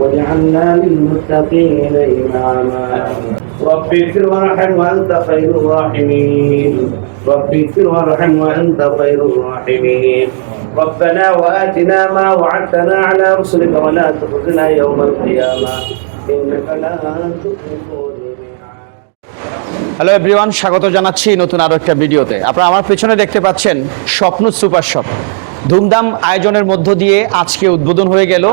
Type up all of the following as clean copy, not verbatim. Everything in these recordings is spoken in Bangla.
واجعلنا للمتقين إماما رب اغفر وارحم وأنت خير الراحمين رب اغفر وارحم وأنت خير الراحمين ربنا وآتنا ما وعدتنا على رسلك ولا تخزنا يوم القيامة إنك لا تخلف الميعاد। হ্যালো এভরিওয়ান, স্বাগত জানাচ্ছি নতুন আরো একটা ভিডিওতে। আপনারা আমার পেছনে দেখতে পাচ্ছেন স্বপ্ন সুপার শপ। ধুমধাম আয়োজনের মধ্য দিয়ে আজকে উদ্বোধন হয়ে গেল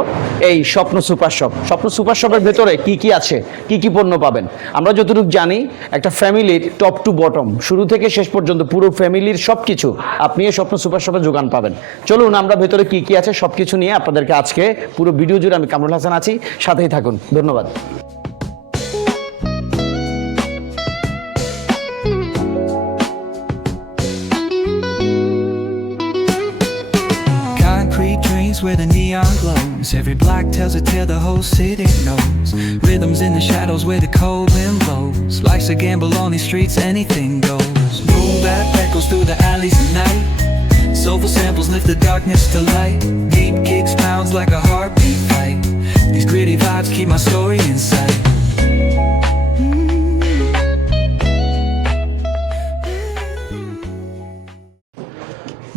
এই স্বপ্ন সুপার শপ। স্বপ্ন সুপার শপের ভেতরে কি কি আছে, কি কি পণ্য পাবেন, আমরা যতটুকু জানি একটা ফ্যামিলির টপ টু বটম, শুরু থেকে শেষ পর্যন্ত পুরো ফ্যামিলির সব কিছু আপনি এই স্বপ্ন সুপার শপে যোগান পাবেন। চলুন আমরা ভেতরে কি কি আছে সব কিছু নিয়ে আপনাদেরকে আজকে পুরো ভিডিও জুড়ে আমি কামরুল হাসান আছি, সাথেই থাকুন। ধন্যবাদ। Where the neon glows, every block tells a tale the whole city knows. Rhythms in the shadows where the cold wind blows. Life's a gamble on these streets, anything goes. Boom bap echoes through the alleys at night. Soulful samples lift the darkness to light. Deep kicks pounds like a heartbeat fight. These gritty vibes keep my story in sight.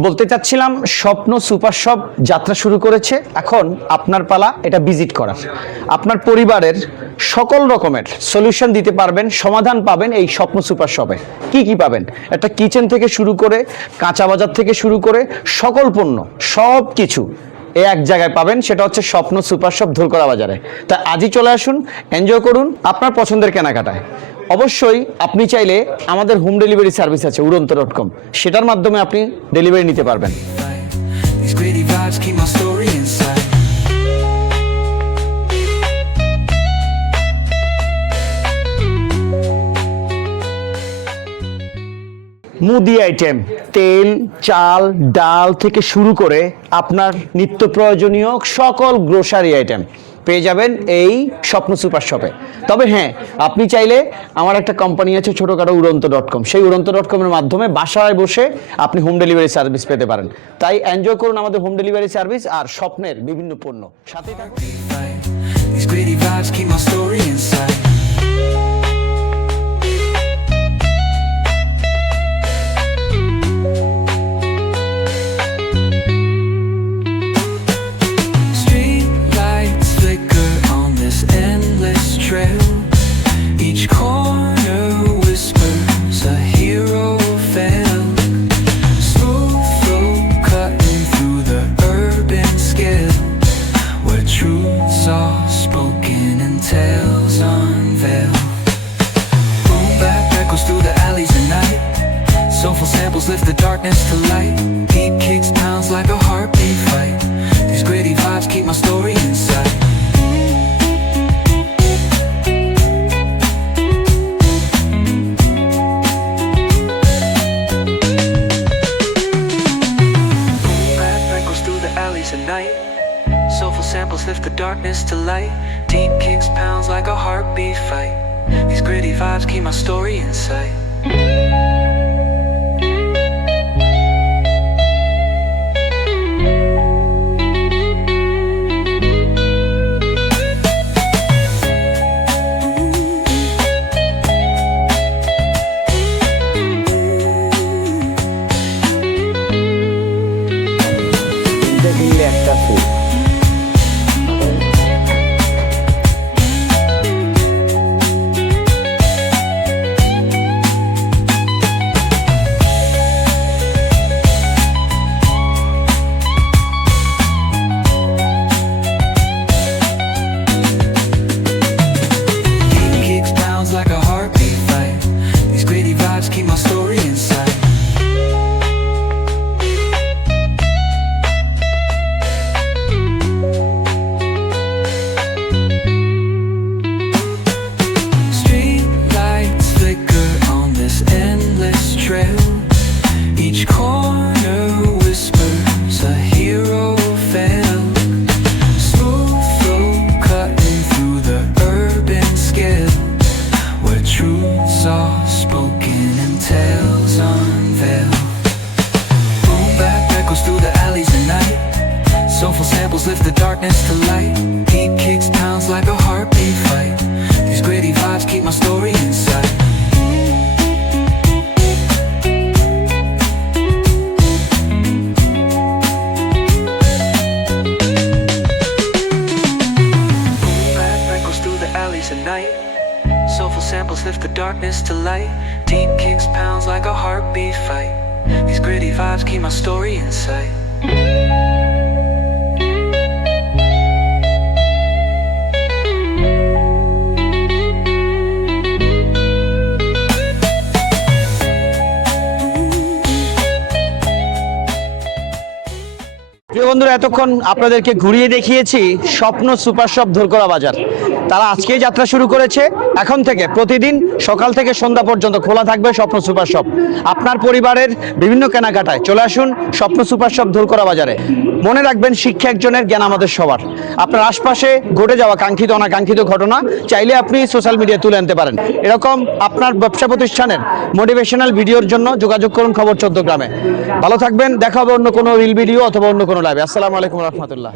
বলতে চাচ্ছিলাম স্বপ্ন সুপার শপ যাত্রা শুরু করেছে, এখন আপনার পালা এটা ভিজিট করার। আপনার পরিবারের সকল রকমের সলিউশন দিতে পারবেন, সমাধান পাবেন এই স্বপ্ন সুপার শপে। কি কি পাবেন? একটা কিচেন থেকে শুরু করে কাঁচা বাজার থেকে শুরু করে সকল পণ্য সব কিছু এক জায়গায় পাবেন, সেটা হচ্ছে স্বপ্ন সুপার শপ ধুলকড়া বাজারে। তা আজই চলে আসুন, এনজয় করুন আপনার পছন্দের কেনাকাটায়। অবশ্যই আপনি চাইলে আমাদের হোম ডেলিভারি সার্ভিস আছে uronto.com, সেটার মাধ্যমে আপনি ডেলিভারি নিতে পারবেন। These gritty vibes keep my story in sight. মুদি আইটেম, তেল, চাল, ডাল থেকে শুরু করে আপনার নিত্য প্রয়োজনীয় সকল গ্রোসারি আইটেম পেয়ে যাবেন এই স্বপ্ন সুপার শপে। তবে হ্যাঁ, আপনি চাইলে আমার একটা কোম্পানি আছে ছোটোখাটো uronto.com, সেই uronto.com এর মাধ্যমে বাসায় বসে আপনি হোম ডেলিভারি সার্ভিস পেতে পারেন। তাই এনজয় করুন আমাদের হোম ডেলিভারি সার্ভিস আর স্বপ্নের বিভিন্ন পণ্য। সাথে থাকুন। These gritty vibes keep my story in sight. Each corner whispers a hero fell. Smooth flow cutting through the urban scale, where truths are spoken and tales unveiled. Boom bap echoes through the alleys at night. Soulful samples lift the darkness to light. Deep kicks pounds like a heartbeat fight. These gritty vibes keep my story inside. Soulful samples lift the darkness to light. Deep kicks pounds like a heartbeat fight. These gritty vibes keep my story in sight. smiles lift the darkness to light. Deep kicks pounds like a heartbeat fight. These gritty vibes keep my story in sight. প্রিয় বন্ধুরা, এতক্ষণ আপনাদেরকে ঘুরিয়ে দেখিয়েছি স্বপ্ন সুপার শপ ধুরকড়া বাজার। তারা আজকেই যাত্রা শুরু করেছে। এখন থেকে প্রতিদিন সকাল থেকে সন্ধ্যা পর্যন্ত খোলা থাকবে স্বপ্ন সুপার শপ। আপনার পরিবারের বিভিন্ন কেনাকাটায় চলে আসুন স্বপ্ন সুপার শপ ধুরকড়া বাজারে। মনে রাখবেন, শিক্ষা একজনের, জ্ঞান আমাদের সবার। আপনার আশপাশে ঘটে যাওয়া কাঙ্ক্ষিত অনাকাঙ্ক্ষিত ঘটনা চাইলে আপনি সোশ্যাল মিডিয়ায় তুলে আনতে পারেন। এরকম আপনার ব্যবসা প্রতিষ্ঠানের মোটিভেশনাল ভিডিওর জন্য যোগাযোগ করুন খবর 14 গ্রামে। ভালো থাকবেন, দেখা হবে অন্য কোনো রিল ভিডিও অথবা অন্য কোনো লাইভে। আসসালামু আলাইকুম রহমতুল্লাহ।